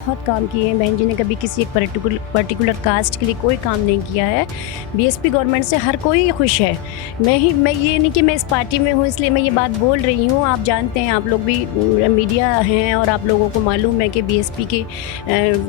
बहुत काम किए हैं। बहन जी ने कभी किसी एक पर्टिकुलर कास्ट के लिए कोई काम नहीं किया है। बीएसपी गवर्नमेंट से हर कोई खुश है। मैं ये नहीं कि मैं इस पार्टी में हूँ इसलिए मैं ये बात बोल रही हूँ। आप जानते हैं, आप लोग भी मीडिया हैं और आप लोगों को मालूम है कि बीएसपी के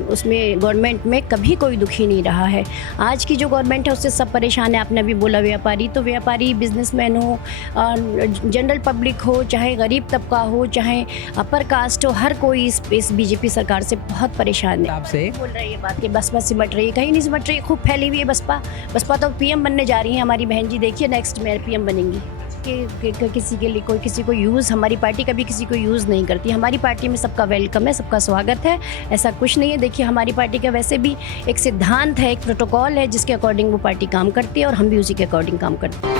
उसमें गवर्नमेंट में कभी कोई दुखी नहीं रहा है। आज की जो गवर्नमेंट है उससे सब परेशान है। आपने अभी बोला व्यापारी, तो व्यापारी, बिजनेसमैन हो, जनरल पब्लिक हो, चाहे गरीब तबका हो, चाहे अपर कास्ट हो, हर कोई इस बीजेपी सरकार से बहुत परेशान है। आपसे बोल रही है बात कि बसपा सिमट रही है, कहीं नहीं सिमट रही है, खूब फैली हुई है बसपा तो पीएम बनने जा रही है हमारी बहन जी। देखिए नेक्स्ट में पीएम बनेंगी कि किसी के लिए किसी को यूज़, हमारी पार्टी कभी किसी को यूज़ नहीं करती। हमारी पार्टी में सबका वेलकम है, सबका स्वागत है, ऐसा कुछ नहीं है। देखिए हमारी पार्टी का वैसे भी एक सिद्धांत है, एक प्रोटोकॉल है जिसके अकॉर्डिंग वो पार्टी काम करती है और हम भी उसी के अकॉर्डिंग काम करते हैं।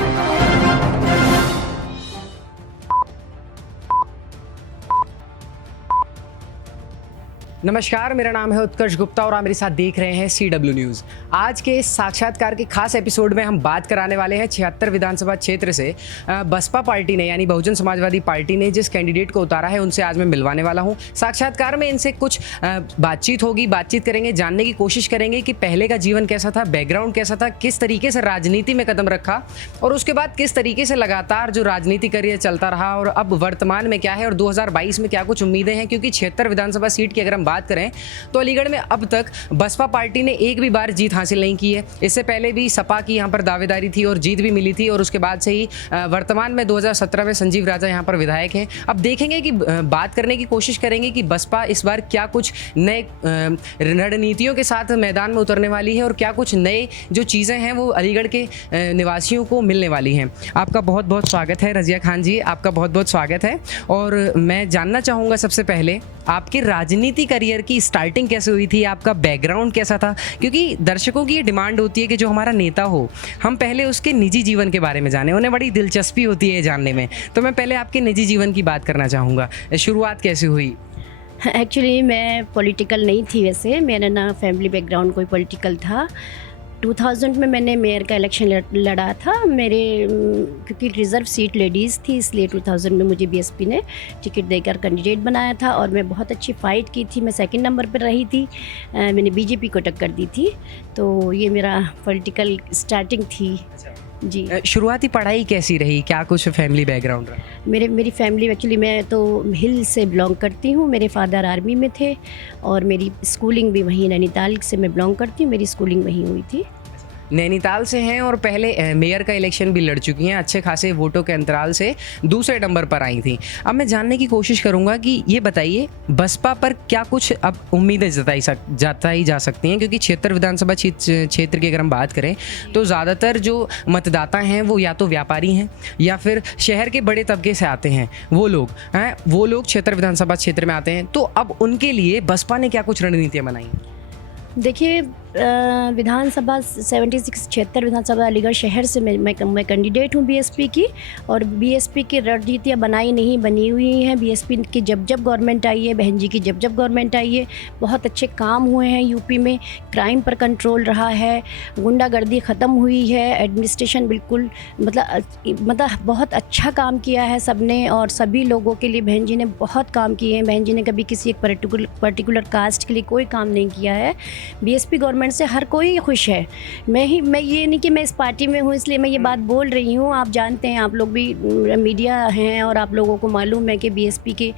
नमस्कार, मेरा नाम है उत्कर्ष गुप्ता और आप मेरे साथ देख रहे हैं CW न्यूज़। आज के इस साक्षात्कार के खास एपिसोड में हम बात कराने वाले हैं 76 विधानसभा क्षेत्र से बसपा पार्टी ने यानी बहुजन समाजवादी पार्टी ने जिस कैंडिडेट को उतारा है उनसे आज मैं मिलवाने वाला हूं। साक्षात्कार में इनसे कुछ बातचीत होगी, बातचीत करेंगे, जानने की कोशिश करेंगे कि पहले का जीवन कैसा था, बैकग्राउंड कैसा था, किस तरीके से राजनीति में कदम रखा और उसके बाद किस तरीके से लगातार जो राजनीति करियर चलता रहा और अब वर्तमान में क्या है और 2022 में क्या कुछ उम्मीदें हैं। क्योंकि 76 विधानसभा सीट की अगर हम बात करें तो अलीगढ़ में अब तक बसपा पार्टी ने एक भी बार जीत हासिल नहीं की है। इससे पहले भी सपा की यहां पर दावेदारी थी और जीत भी मिली थी और उसके बाद से ही वर्तमान में 2017 में संजीव राजा यहां पर विधायक हैं। अब देखेंगे कि बात करने की कोशिश करेंगे कि बसपा इस बार क्या कुछ नए रणनीतियों के साथ मैदान में उतरने वाली है और क्या कुछ नए जो चीज़ें हैं वो अलीगढ़ के निवासियों को मिलने वाली हैं। आपका बहुत बहुत स्वागत है रजिया खान जी, आपका बहुत बहुत स्वागत है। और मैं जानना चाहूँगा सबसे पहले आपके राजनीति करियर की स्टार्टिंग कैसे हुई थी, आपका बैकग्राउंड कैसा था? क्योंकि दर्शकों की ये डिमांड होती है कि जो हमारा नेता हो हम पहले उसके निजी जीवन के बारे में जाने, उन्हें बड़ी दिलचस्पी होती है जानने में। तो मैं पहले आपके निजी जीवन की बात करना चाहूँगा, शुरुआत कैसे हुई? एक्चुअली मैं पॉलिटिकल नहीं थी, वैसे मेरा ना फैमिली बैकग्राउंड कोई पॉलिटिकल था। 2000 में मैंने मेयर का इलेक्शन लड़ा था। मेरे क्योंकि रिज़र्व सीट लेडीज़ थी इसलिए 2000 में मुझे बीएसपी ने टिकट देकर कैंडिडेट बनाया था और मैं बहुत अच्छी फ़ाइट की थी। मैं सेकंड नंबर पर रही थी। मैंने बीजेपी को टक्कर दी थी। तो ये मेरा पॉलिटिकल स्टार्टिंग थी जी। शुरुआती पढ़ाई कैसी रही, क्या कुछ फैमिली बैकग्राउंड रहा? मेरी फैमिली, एक्चुअली मैं तो हिल से बिलोंग करती हूँ। मेरे फादर आर्मी में थे और मेरी स्कूलिंग भी वहीं, नैनीताल से मैं बिलोंग करती हूँ, मेरी स्कूलिंग वहीं हुई थी। नैनीताल से हैं और पहले मेयर का इलेक्शन भी लड़ चुकी हैं, अच्छे खासे वोटों के अंतराल से दूसरे नंबर पर आई थी। अब मैं जानने की कोशिश करूंगा कि ये बताइए बसपा पर क्या कुछ अब उम्मीदें जताई जा सकती हैं? क्योंकि 76 विधानसभा क्षेत्र की अगर हम बात करें तो ज़्यादातर जो मतदाता हैं वो या तो व्यापारी हैं या फिर शहर के बड़े तबके से आते हैं। वो लोग 76 विधानसभा क्षेत्र में आते हैं। तो अब उनके लिए बसपा ने क्या कुछ रणनीतियाँ बनाई? देखिए विधानसभा 76 विधानसभा अलीगढ़ शहर से मैं कैंडिडेट हूँ बीएसपी की। और बीएसपी की रणनीतियाँ बनी हुई हैं। बीएसपी की जब गवर्नमेंट आई है, बहन जी की जब गवर्नमेंट आई है, बहुत अच्छे काम हुए हैं। यूपी में क्राइम पर कंट्रोल रहा है, गुंडागर्दी ख़त्म हुई है, एडमिनिस्ट्रेशन बिल्कुल मतलब बहुत अच्छा काम किया है सबने और सभी लोगों के लिए बहन जी ने बहुत काम किए हैं। बहन जी ने कभी किसी एक पर्टिकुलर कास्ट के लिए कोई काम नहीं किया है। बीएसपी गवर्नमेंट से हर कोई खुश है। मैं ये नहीं कि मैं इस पार्टी में हूँ इसलिए मैं ये बात बोल रही हूँ। आप जानते हैं, आप लोग भी मीडिया हैं और आप लोगों को मालूम है कि बीएसपी के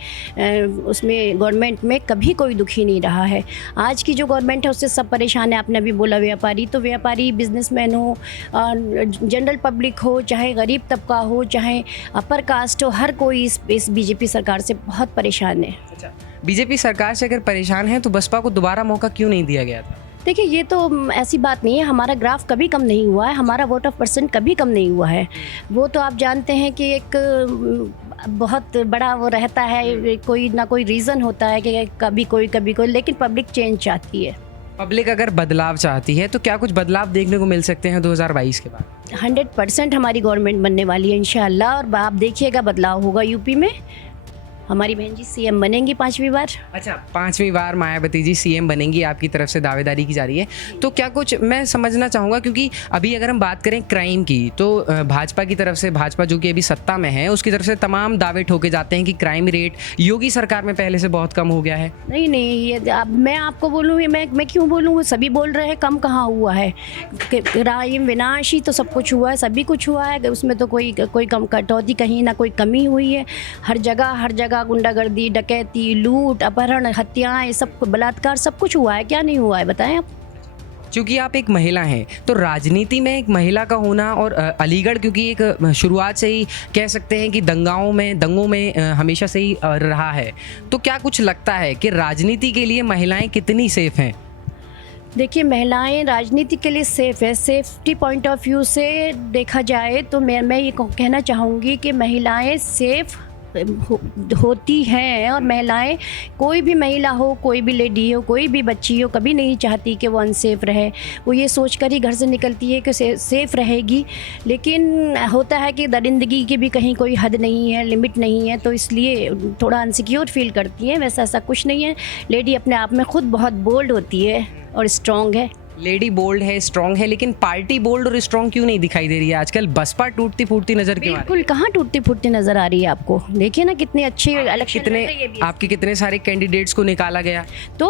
उसमें गवर्नमेंट में कभी कोई दुखी नहीं रहा है। आज की जो गवर्नमेंट है उससे सब परेशान है। आपने अभी बोला व्यापारी, तो व्यापारी, बिजनेसमैन हो, जनरल पब्लिक हो, चाहे गरीब तबका हो, चाहे अपर कास्ट हो, हर कोई इस बीजेपी सरकार से बहुत परेशान है। अच्छा, बीजेपी सरकार से अगर परेशान है तो बसपा को दोबारा मौका क्यों नहीं दिया गया था? देखिए ये तो ऐसी बात नहीं है। हमारा ग्राफ कभी कम नहीं हुआ है, हमारा वोट ऑफ परसेंट कभी कम नहीं हुआ है। वो तो आप जानते हैं कि एक बहुत बड़ा वो रहता है, कोई ना कोई रीज़न होता है कि कभी कोई, लेकिन पब्लिक चेंज चाहती है। पब्लिक अगर बदलाव चाहती है तो क्या कुछ बदलाव देखने को मिल सकते हैं 2022 के बाद? 100% हमारी गवर्नमेंट बनने वाली है इंशाअल्लाह और आप देखिएगा बदलाव होगा यूपी में। हमारी बहन जी सीएम बनेंगी 5वीं बार। अच्छा, 5वीं बार मायावती जी सीएम बनेंगी, आपकी तरफ से दावेदारी की जा रही है। तो क्या कुछ मैं समझना चाहूँगा, क्योंकि अभी अगर हम बात करें क्राइम की तो भाजपा की तरफ से, भाजपा जो कि अभी सत्ता में है, उसकी तरफ से तमाम दावे ठोके जाते हैं कि क्राइम रेट योगी सरकार में पहले से बहुत कम हो गया है। नहीं नहीं, ये अब मैं आपको बोलूँ, मैं क्यों बोलूँ, सभी बोल रहे हैं कम कहाँ हुआ है। क्राइम विनाश ही तो सब कुछ हुआ है, सभी कुछ हुआ है, उसमें तो कोई कम कटौती कहीं ना कोई कमी हुई है। हर जगह गुंडागर्दी, डकैती, लूट, अपहरण, हत्याएं, सब बलात्कार, सब कुछ हुआ है। क्या नहीं हुआ है बताएं आप। क्योंकि आप एक महिला हैं तो राजनीति में एक महिला का होना, और अलीगढ़ क्योंकि एक शुरुआत से ही कह सकते हैं कि दंगों में हमेशा से ही रहा है, तो क्या कुछ लगता है कि राजनीति के लिए महिलाएं कितनी सेफ हैं? देखिए, महिलाएं राजनीति के लिए सेफ़ है। सेफ्टी पॉइंट ऑफ व्यू से देखा जाए तो मैं ये कहना चाहूँगी कि महिलाएं सेफ़ होती हैं, और महिलाएं, कोई भी महिला हो, कोई भी लेडी हो, कोई भी बच्ची हो, कभी नहीं चाहती कि वो अनसेफ रहे। वो ये सोचकर ही घर से निकलती है कि सेफ़ रहेगी, लेकिन होता है कि दरिंदगी की भी कहीं कोई हद नहीं है, लिमिट नहीं है, तो इसलिए थोड़ा अनसिक्योर फील करती हैं। वैसा ऐसा कुछ नहीं है। लेडी अपने आप में खुद बहुत बोल्ड होती है और स्ट्रॉन्ग है। लेडी बोल्ड है, स्ट्रांग है, लेकिन पार्टी बोल्ड और स्ट्रांग क्यों नहीं दिखाई दे रही है आजकल? बसपा टूटती फूटती नजर क्यों आ रही है? बिल्कुल, कहाँ टूटती फूटती नजर आ रही है आपको? देखिए ना कितने अच्छे इलेक्शन आपके कितने सारे कैंडिडेट्स को निकाला गया। तो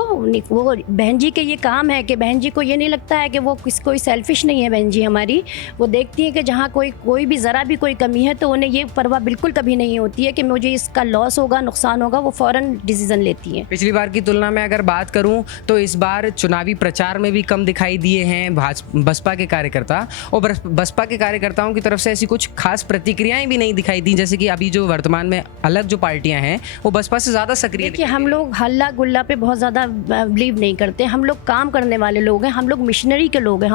वो बहन जी के ये काम है कि बहन जी को ये नहीं लगता है कि वो कोई सेल्फिश नहीं है। बहन जी हमारी, वो देखती है कि जहाँ कोई भी ज़रा भी कोई कमी है तो उन्हें ये परवाह बिल्कुल कभी नहीं होती है कि मुझे इसका लॉस होगा, नुकसान होगा। वो फ़ौरन डिसीजन लेती है। पिछली बार की तुलना में अगर बात करूं तो इस बार चुनावी प्रचार में भी कम दिखाई दिए हैं बसपा के कार्यकर्ता, और बसपा के कार्यकर्ताओं की तरफ से ऐसी कुछ खास प्रतिक्रियाएं भी नहीं दिखाई दी, जैसे कि अभी जो वर्तमान में अलग जो पार्टियां हैं वो बसपा से ज़्यादा सक्रिय। देखिए, हम लोग हल्ला गुल्ला पे बहुत ज़्यादा बिलीव नहीं करते। हम लोग काम करने वाले लोग हैं, हम लोग मिशनरी के लोग हैं।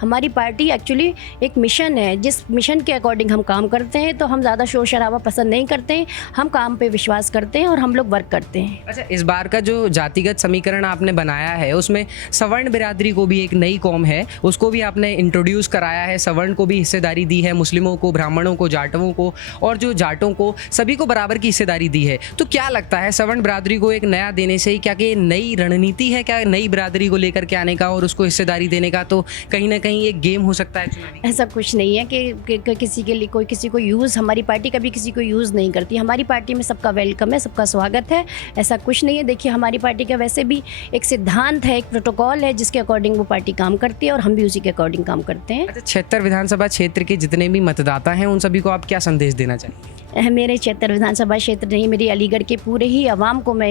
हमारी पार्टी एक्चुअली एक मिशन है, जिस मिशन के अकॉर्डिंग हम काम करते हैं। तो हम ज़्यादा शोर शराबा पसंद नहीं करते हैं, हम काम पे विश्वास करते हैं और हम लोग वर्क करते हैं। अच्छा, इस बार का जो जातिगत समीकरण आपने बनाया है उसमें सवर्ण बिरादरी को भी, एक नई कौम है उसको भी आपने इंट्रोड्यूस कराया है, सवर्ण को भी हिस्सेदारी दी है, मुस्लिमों को, ब्राह्मणों को, जाटवों को, और जो जाटों को, सभी को बराबर की हिस्सेदारी दी है। तो क्या लगता है सवर्ण बिरादरी को एक नया देने से ही क्या कि नई रणनीति है क्या, नई बिरादरी को लेकर के आने का और उसको हिस्सेदारी देने का? तो कहीं ना कहीं एक गेम हो सकता है चुनावी। ऐसा कुछ नहीं है कि किसी के लिए कोई किसी को यूज़, हमारी पार्टी कभी किसी को यूज़ नहीं करती। हमारी पार्टी में सबका वेलकम है, सबका स्वागत है, ऐसा कुछ नहीं है। देखिए, हमारी पार्टी का वैसे भी एक सिद्धांत है, एक प्रोटोकॉल है, जिसके अकॉर्डिंग वो पार्टी काम करती है और हम भी उसी के अकॉर्डिंग काम करते हैं। अच्छा, 76 विधानसभा क्षेत्र के जितने भी मतदाता हैं उन सभी को आप क्या संदेश देना चाहेंगे? मेरे 76 विधानसभा क्षेत्र नहीं, मेरी अलीगढ़ के पूरे ही आवाम को मैं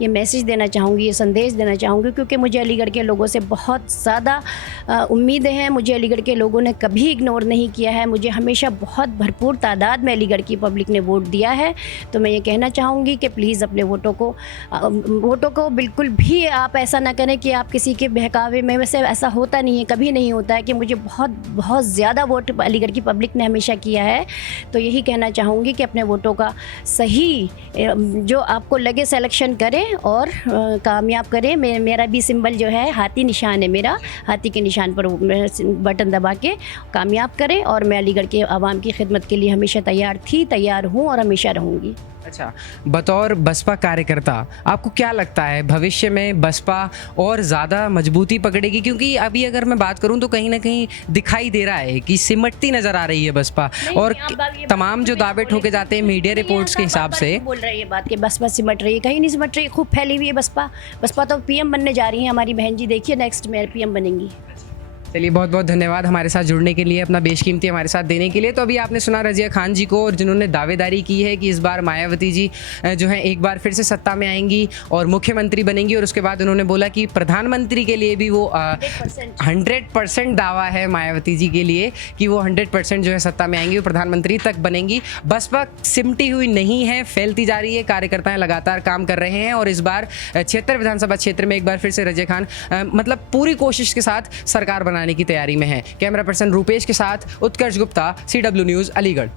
ये मैसेज देना चाहूँगी, ये संदेश देना चाहूँगी, क्योंकि मुझे अलीगढ़ के लोगों से बहुत ज़्यादा उम्मीदें हैं। मुझे अलीगढ़ के लोगों ने कभी इग्नोर नहीं किया है। मुझे हमेशा बहुत भरपूर तादाद में अलीगढ़ की पब्लिक ने वोट दिया है। तो मैं ये कहना चाहूँगी कि प्लीज़ अपने वोटों को बिल्कुल भी आप ऐसा ना करें कि आप किसी के बहकावे में, वैसे ऐसा होता नहीं है, कभी नहीं होता है कि मुझे बहुत ज़्यादा वोट अलीगढ़ की पब्लिक ने हमेशा किया है। तो यही कहना चाहूँगी कि अपने वोटों का सही जो आपको लगे सिलेक्शन करें और कामयाब करें। मेरा भी सिंबल जो है हाथी निशान है, मेरा हाथी के निशान पर बटन दबा के कामयाब करें। और मैं अलीगढ़ के आवाम की खिदमत के लिए हमेशा तैयार हूँ और हमेशा रहूँगी। अच्छा, बतौर बसपा कार्यकर्ता आपको क्या लगता है भविष्य में बसपा और ज़्यादा मजबूती पकड़ेगी? क्योंकि अभी अगर मैं बात करूं तो कहीं ना कहीं दिखाई दे रहा है कि सिमटती नज़र आ रही है बसपा, और तमाम जो दावे ठोके जाते हैं मीडिया रिपोर्ट्स के हिसाब से। बोल रही है ये बात कि बसपा सिमट रही है, कहीं नहीं सिमट रही है, खूब फैली हुई है बसपा तो पीएम बनने जा रही है हमारी बहन जी। देखिए, नेक्स्ट में पीएम बनेंगी। चलिए, बहुत बहुत धन्यवाद हमारे साथ जुड़ने के लिए, अपना बेशकीमती हमारे साथ देने के लिए। तो अभी आपने सुना रज़िया खान जी को, और जिन्होंने दावेदारी की है कि इस बार मायावती जी जो है एक बार फिर से सत्ता में आएंगी और मुख्यमंत्री बनेंगी, और उसके बाद उन्होंने बोला कि प्रधानमंत्री के लिए भी वो 100% दावा है मायावती जी के लिए कि वो 100% जो है सत्ता में आएंगी और प्रधानमंत्री तक बनेंगी। बसपा सिमटी हुई नहीं है, फैलती जा रही है, कार्यकर्ता लगातार काम कर रहे हैं, और इस बार 76 विधानसभा क्षेत्र में एक बार फिर से रज़िया खान मतलब पूरी कोशिश के साथ सरकार बनाने की तैयारी में है। कैमरा पर्सन रूपेश के साथ उत्कर्ष गुप्ता, CW न्यूज़, अलीगढ़।